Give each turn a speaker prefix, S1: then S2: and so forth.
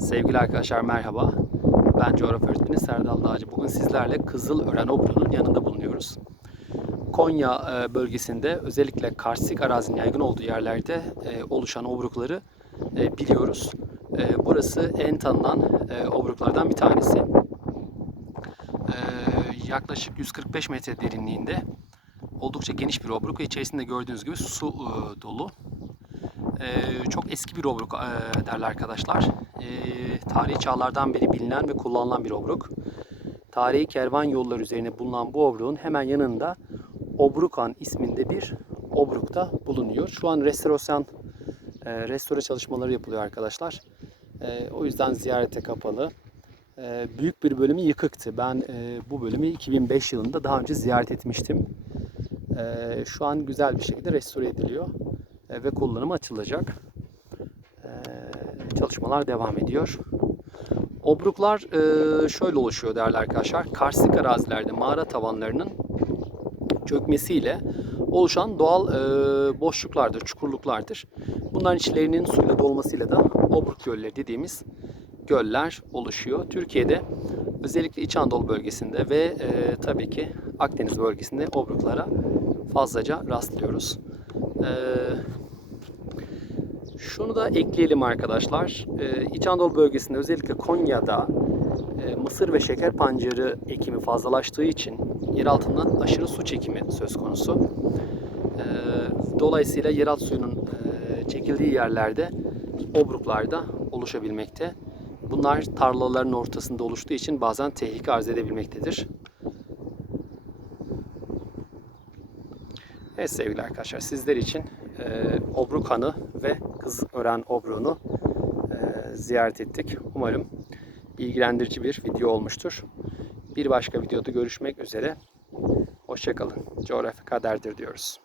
S1: Sevgili arkadaşlar merhaba. Ben coğrafya öğretmeni Serdal Dağcı. Bugün sizlerle Kızılören Obru'nun yanında bulunuyoruz. Konya e, bölgesinde özellikle karstik arazinin yaygın olduğu yerlerde e, oluşan obrukları e, biliyoruz. Burası en tanınan obruklardan bir tanesi. Yaklaşık 145 metre derinliğinde oldukça geniş bir obruk ve içerisinde gördüğünüz gibi su dolu. Ee, çok eski bir obruk e, derler arkadaşlar. Ee, tarihi çağlardan beri bilinen ve kullanılan bir obruk. Tarihi kervan yolları üzerine bulunan bu obruğun hemen yanında Obrukan isminde bir obruk da bulunuyor. Şu an restorasyon, e, restore çalışmaları yapılıyor arkadaşlar. E, o yüzden ziyarete kapalı. E, büyük bir bölümü yıkıktı. Ben e, bu bölümü 2005 yılında daha önce ziyaret etmiştim. E, şu an güzel bir şekilde restore ediliyor ve kullanıma açılacak. E, Çalışmalar devam ediyor. Obruklar e, şöyle oluşuyor değerli arkadaşlar. Karstik arazilerde mağara tavanlarının çökmesiyle oluşan doğal e, boşluklardır, çukurluklardır. Bunların içlerinin suyla dolmasıyla da obruk gölleri dediğimiz göller oluşuyor. Türkiye'de özellikle İç Anadolu bölgesinde ve e, tabii ki Akdeniz bölgesinde obruklara fazlaca rastlıyoruz. E, şunu da ekleyelim arkadaşlar. Ee, İç Anadolu bölgesinde özellikle Konya'da e, mısır ve şeker pancarı ekimi fazlalaştığı için yer altından aşırı su çekimi söz konusu. Ee, Dolayısıyla yeraltı suyunun e, çekildiği yerlerde obruklar da oluşabilmekte. Bunlar tarlaların ortasında oluştuğu için bazen tehlike arz edebilmektedir. Evet sevgili arkadaşlar sizler için e, Obruk Hanı ve Kızören Obruğunu e, ziyaret ettik. Umarım bilgilendirici bir video olmuştur. Bir başka videoda görüşmek üzere. Hoşçakalın. Coğrafya kaderdir diyoruz.